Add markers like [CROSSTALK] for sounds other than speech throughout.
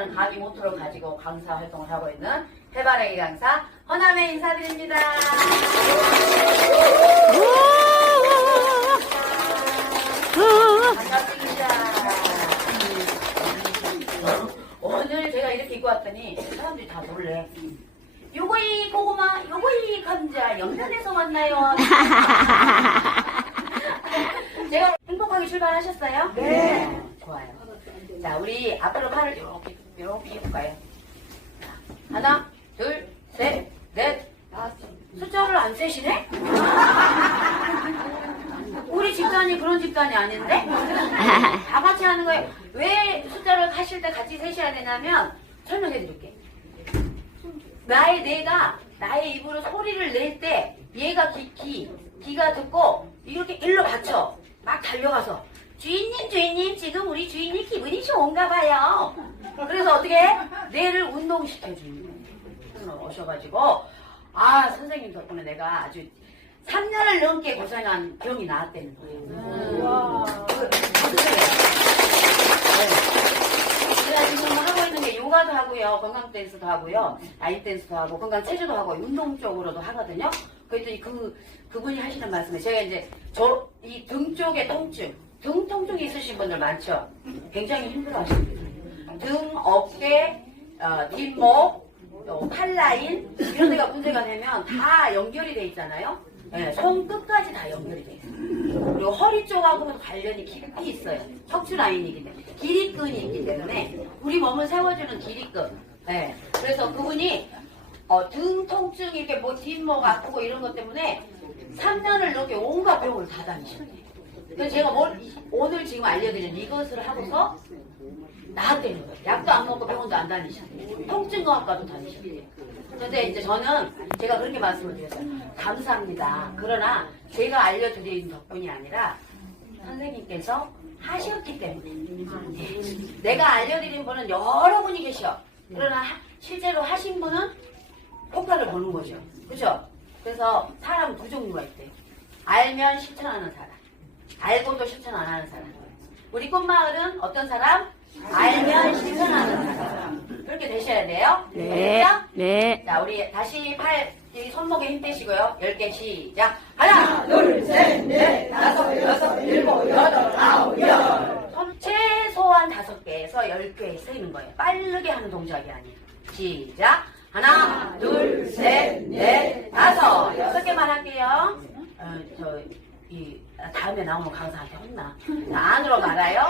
한다라는 강의 모토를 가지고 강사 활동을 하고 있는 해바라기 강사 허남의 인사드립니다. 오늘 제가 이렇게 입고 왔더니 사람들이 다 놀래. 요거이 고구마, 요거이 감자, 영산에서 왔나요? 제가 행복하게 출발하셨어요? 네. 좋아요. 자, 우리 앞으로 팔을 이렇게, 이렇게 해볼까요? 하나, 둘, 셋, 넷, 다섯. 세시네? [LAUGHS] 우리 집단이 그런 집단이 아닌데? [LAUGHS] 다 같이 하는 거예요. 왜 숫자를 하실 때 같이 세셔야 되냐면, 설명해 드릴게. 나의 뇌가 나의 입으로 소리를 낼 때 얘가 귀, 귀, 귀가 듣고 이렇게 일로 받쳐 막 달려가서 주인님 주인님 지금 우리 주인이 기분이 좋은가 봐요 그래서 어떻게 해? 뇌를 운동시켜주는 거예요 오셔가지고 아 선생님 덕분에 내가 아주 3년을 넘게 고생한 병이 나았다는 거예요 그, 네. 제가 지금 하고 있는 게 요가도 하고요, 건강 댄스도 하고요, 라인 댄스도 하고, 건강 체조도 하고, 운동 쪽으로도 하거든요. 그랬더니 그, 그분이 하시는 말씀에 제가 이제 저, 이 등 쪽에 통증, 등 통증이 있으신 분들 많죠? 굉장히 힘들어 하십니다. 등, 어깨, 어, 뒷목, 또 팔라인, 이런 데가 문제가 되면 다 연결이 돼 있잖아요? 네, 손 끝까지 다 연결이 돼 있어요. 그리고 허리 쪽하고는 관련이 깊이 있어요. 척추 라인이기 때문에. 길이끈이 있기 때문에 우리 몸을 세워주는 길이끈. 네. 그래서 그분이 어, 등 통증 이렇게 뭐 뒷목 아프고 이런 것 때문에 3년을 넘게 온갖 병을 다 다니셨대요. 그래서 제가 뭘, 오늘 지금 알려드린 이것을 하고서 나았다는 거예요. 약도 안 먹고 병원도 안 다니셨대요. 통증과학과도 다니셨대요. 근데 이제 저는 제가 그렇게 말씀을 드렸어요. 감사합니다. 그러나 제가 알려드린 덕분이 아니라 선생님께서 하셨기 때문에 네. 내가 알려드린 분은 여러분이 계셔. 그러나 하- 실제로 하신 분은 효과를 보는 거죠. 그죠? 그래서 사람 두 종류가 있대요. 알면 실천하는 사람. 알고도 실천 안 하는 사람. 우리 꽃마을은 어떤 사람? 알면 실천하는 사람. 그렇게 되셔야 돼요. 네. 알겠죠? 네. 자, 우리 다시 팔, 여기 손목에 힘 빼시고요. 10개 시작. 하나, 둘, 셋, 넷, 다섯, 여섯, 일곱, 여덟, 아홉, 열. 손 최소한 다섯 개에서 열개 쓰이는 거예요. 빠르게 하는 동작이 아니에요. 시작. 하나, 둘, 셋, 넷, 다섯. 여섯 개만 할게요. 어, 저, 이, 다음에 나오면 강사한테 혼나. 자, 안으로 말아요.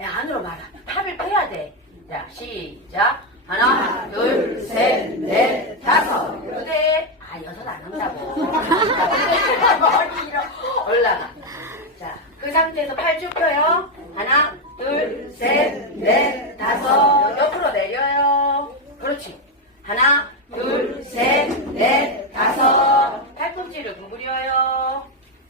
야, 안으로 말아. 팔을 펴야 돼. 자, 시작. 하나, 둘, 셋, 넷, 다섯. 그대. 아, 여섯 안 한다고. 머리 [LAUGHS] 밀어. 올라가. 자, 그 상태에서 팔 쭉 펴요. 하나, 둘, 셋, 넷, 다섯. 옆으로 내려요. 그렇지. 하나, 둘, 셋, 넷, 다섯. 팔꿈치를 구부려요.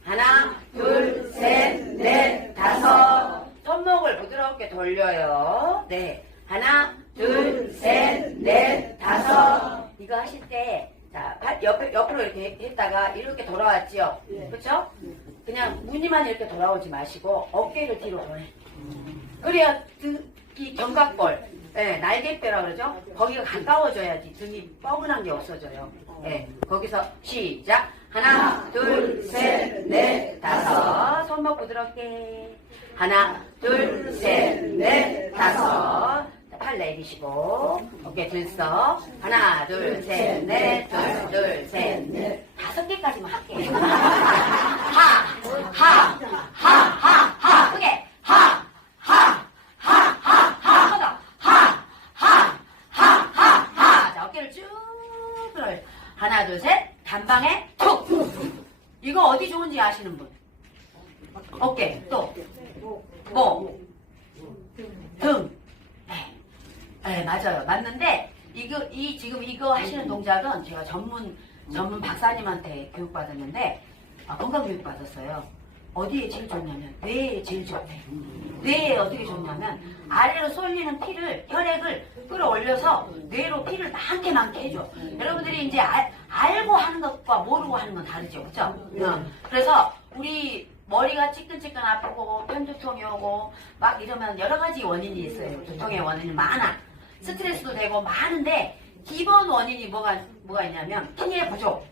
하나, 둘, 셋, 넷, 다섯. 손목을 부드럽게 돌려요. 네. 하나, 둘, 셋, 넷, 다섯. 이거 하실 때, 자, 팔 옆, 옆으로 이렇게 했다가 이렇게 돌아왔지요? 그쵸? 그냥 무늬만 이렇게 돌아오지 마시고 어깨를 뒤로 보내. 그래야 등, 이 견갑골, 예, 날개뼈라 그러죠? 거기가 가까워져야지 등이 뻐근한 게 없어져요. 예, 거기서 시작. 하나, 둘, 셋, 넷, 다섯. 손목 부드럽게. 하나, 둘, 셋, 넷, 다섯. 자, 팔 내리시고 어깨 들썩. 하나, 둘, 셋, 넷, 둘, 둘, 셋, 넷. 다섯 개까지만 할게. 하, 하, 하, 하, 하. 크게. 하, 하, 하, 하, 하. 더. 하, 하, 하, 하, 하. 자, 어깨를 쭉 들어요. 하나, 둘, 셋. 단방에 툭. 이거 어디 좋은지 아시는 분? 어깨, 또. 뭐? 등. 네. 네, 맞아요. 맞는데, 이거, 이, 지금 이거 하시는 동작은 제가 전문, 전문 박사님한테 교육 받았는데, 아, 건강 교육 받았어요. 어디에 제일 좋냐면, 뇌에 제일 좋대요. 뇌에 어떻게 좋냐면, 아래로 쏠리는 피를, 혈액을 끌어올려서 뇌로 피를 많게 많게 해줘. 여러분들이 이제 알, 알고 하는 것과 모르고 하는 건 다르죠. 그죠? 어. 그래서 우리 머리가 찌끈찌끈 아프고 편두통이 오고 막 이러면 여러 가지 원인이 있어요. 두통의 원인이 많아. 스트레스도 되고 많은데 기본 원인이 뭐가 뭐가 있냐면 피해 부족,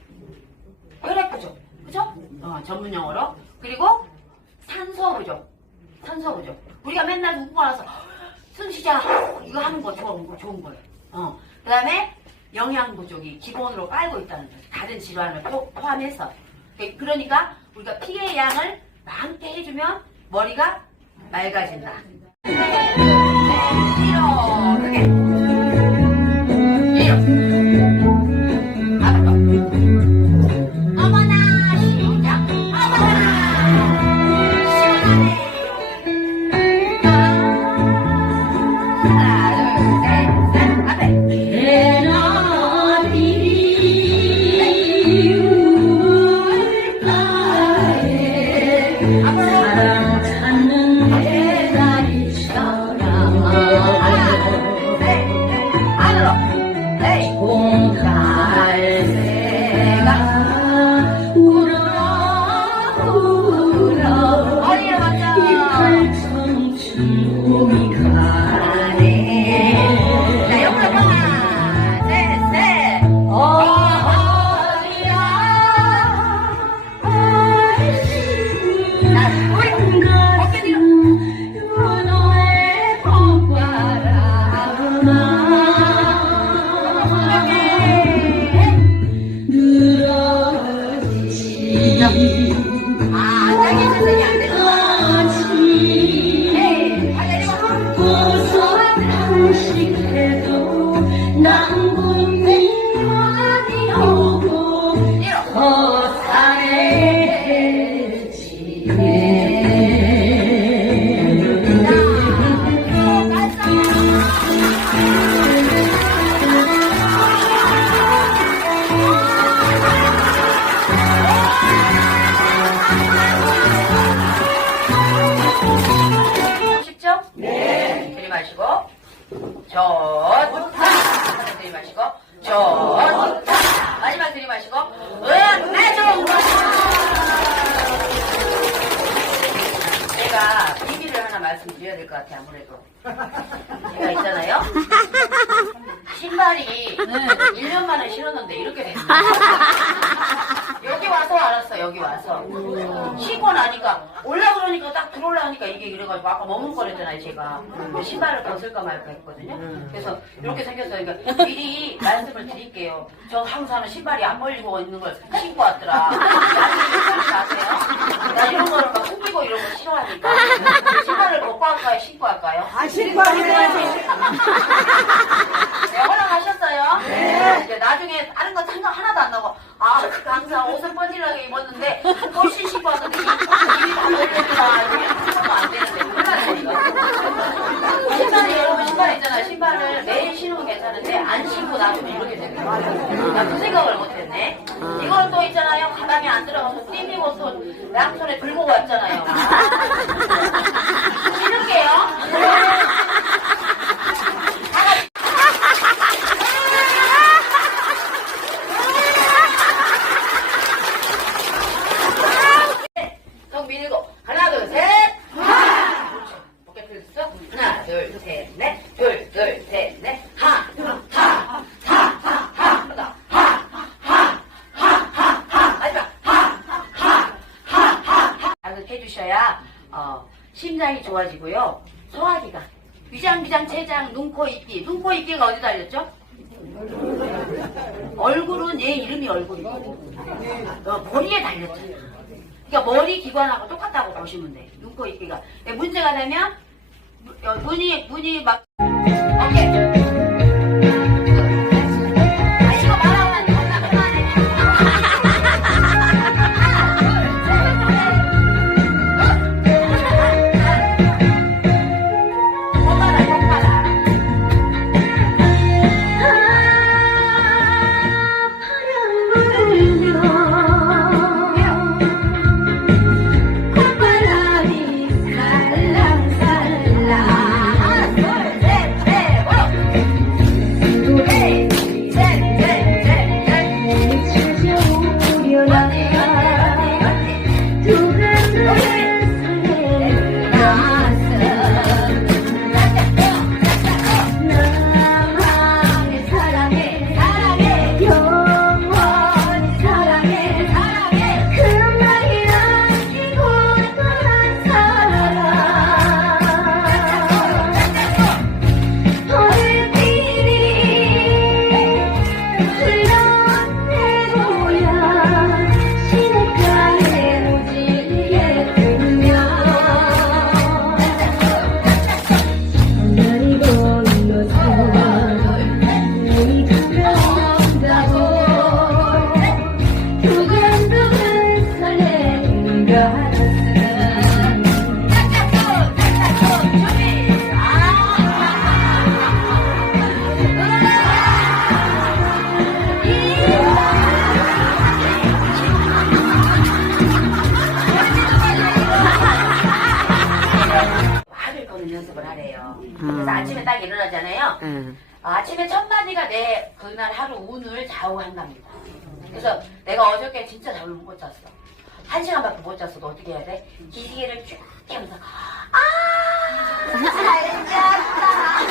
혈액 부족, 그죠? 어, 전문 용어로 그리고 산소 부족, 산소 부족. 우리가 맨날 웃고 나서 숨 쉬자 이거 하는 거 좋은 거 좋은 거예요. 어. 그다음에 영양 부족이 기본으로 깔고 있다는 거죠. 다른 질환을 포- 포함해서. 그- 그러니까 우리가 피의 양을 많게 해주면 머리가 맑아진다. 좋다. 한번 들이마시고, 좋다. 마지막 들이마시고, 응, 내 좋다. 제가 비밀을 하나 말씀드려야 될 것 같아요, 아무래도. 제가 있잖아요. 신발이 1년 만에 신었는데 이렇게 됐습니다. 여기 와서 알았어, 여기 와서. 신고 나니까, 올라 그러니까 딱 들어올라 하니까 이게 그래가지고 아까 머뭇거렸잖아요, 제가. 신발을 벗을까 말까 했거든요. 그래서 이렇게 생겼어요. 그러니까 미리 말씀을 드릴게요. 저 항상 신발이 안 벌리고 있는 걸 신고 왔더라. 아세요? 나 이런 거를 막 숨기고 이런 거 싫어하니까. 신발을 벗고 할까요, 신고 할까요? 아, 신고. 네, 허락하셨어요? 네. 나중에 다른 거 생각 하나도 안 나고, 아, 그 항상 옷을 뻔질하게 입었는데, 훨씬 신고 왔는데, 입이 다 벌렸다. 이렇게 하면 안 되는데, 났으니까. 신발이, 여러분 신발 있잖아요. 신발을 매일 신으면 괜찮은데, 안 신고 나중에 이렇게 되는 거예요. 나그 생각을 못 했네. 이건 또 있잖아요. 가방에 안 들어가서 띠미고 손, 양손에 들고 왔잖아요. 주셔야 어, 심장이 좋아지고요 소화기가 위장 위장 췌장 눈 코 입기 눈 코 입기가 어디 달렸죠? 얼굴은 얘 이름이 얼굴이고 어, 머리에 달렸잖아. 그러니까 머리 기관하고 똑같다고 보시면 돼. 눈 코 입기가. 근데 문제가 되면 무- 어, 눈이 막 오케이. 연습을 하래요. 음. 그래서 아침에 딱 일어나잖아요. 예. 아침에 첫 마디가 내 그날 하루 운을 좌우한답니다. 그래서 내가 어저께 진짜 잠을 못 잤어. 한 시간밖에 못 잤어도 어떻게 해야 돼? 기지개를 쭉 하면서 아, 잘 잤다. 아,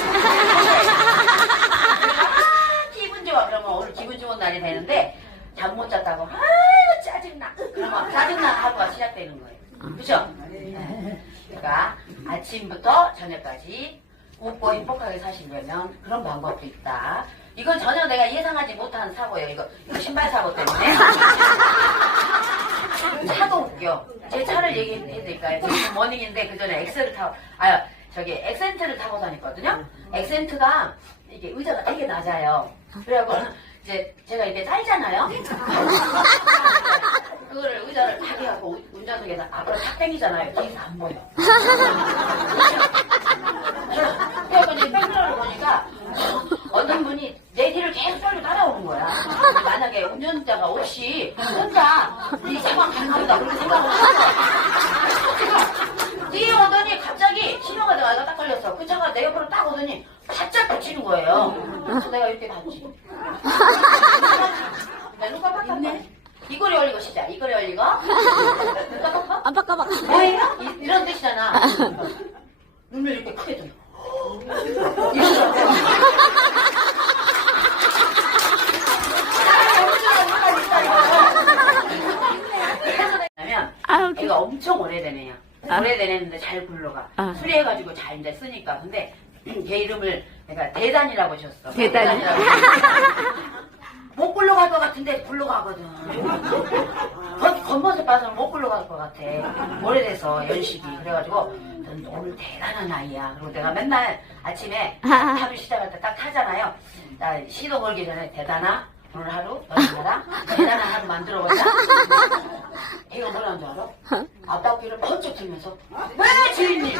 기분 좋아. 그러면 오늘 기분 좋은 날이 되는데 잠 못 잤다고 아유 짜증나. 그러면 짜증나 하루가 시작되는 거예요. 그죠? 그러니까 아침부터 저녁까지 웃고 행복하게 사시려면 그런 방법도 있다. 이건 전혀 내가 예상하지 못한 사고예요. 이거, 이거 신발 사고 때문에. 차도 웃겨. 제 차를 얘기해 드릴까요? 지금 머닝인데 그 전에 엑셀을 타고, 아, 저기 엑센트를 타고 다녔거든요. 엑센트가 이게 의자가 되게 낮아요. 그래갖고 이제 제가 이렇게 짧잖아요. [LAUGHS] 그거를 의자를 탁 해갖고 운전석에서 앞으로 탁 당기잖아요. 뒤에서 안 보여. 그래갖고 이제 백미러를 보니까 어떤 분이 내 뒤를 계속 빨리 따라오는 거야. 만약에 운전자가 혹시 혼자 이 상황 가능하다 그렇게 했어. 뒤에 오더니 갑자기 신호가 내가 딱 걸렸어. 그 차가 내 옆으로 딱 오더니 바짝 붙이는 거예요. 그래서 내가 이렇게 봤지. 나눈 깜빡깜빡. 이거리 올리고 시작. 이거리 깜빡깜빡. 깜빡깜빡. 뭐예요? 이, 이런 뜻이잖아. 눈을 이렇게 크게 떠요. 아, 면 웃겨. 이거 엄청 오래되네요. 아. 오래되는데 잘 굴러가. 아. 수리해가지고 잘 이제 쓰니까. 근데 [CLEARS THROAT] 걔 이름을 내가 대단이라고 지었어. 대단이. 못 굴러갈 것 같은데 굴러가거든. 건- 겉모습 봐서는 못 굴러갈 것 같아. 오래돼서 연식이. 그래가지고 넌 오늘 대단한 아이야. 그리고 내가 맨날 아침에 [LAUGHS] 하루 시작할 때 딱 타잖아요. 나 시도 걸기 전에 대단하. 오늘 하루 너랑 나랑 대단한 하루 만들어 보자. 걔가 뭐라는 줄 알아? 앞바퀴를 번쩍 들면서 왜 주인님?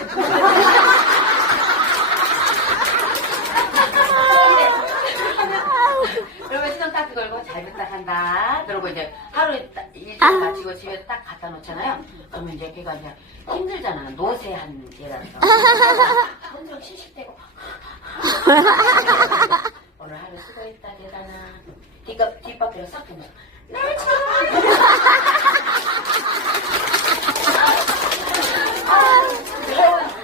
그러면 시동 딱 걸고 잘 부탁한다. 그러고 이제 하루 딱 일정 마치고 집에 딱 갖다 놓잖아요. 그러면 이제 걔가 이제 힘들잖아. 노쇠한 얘라서. 혼자 씩씩대고. 오늘 하루 수고했다, 대단아. 뒷바, 뒷바퀴로 싹 들면서. 네, 참. [LAUGHS]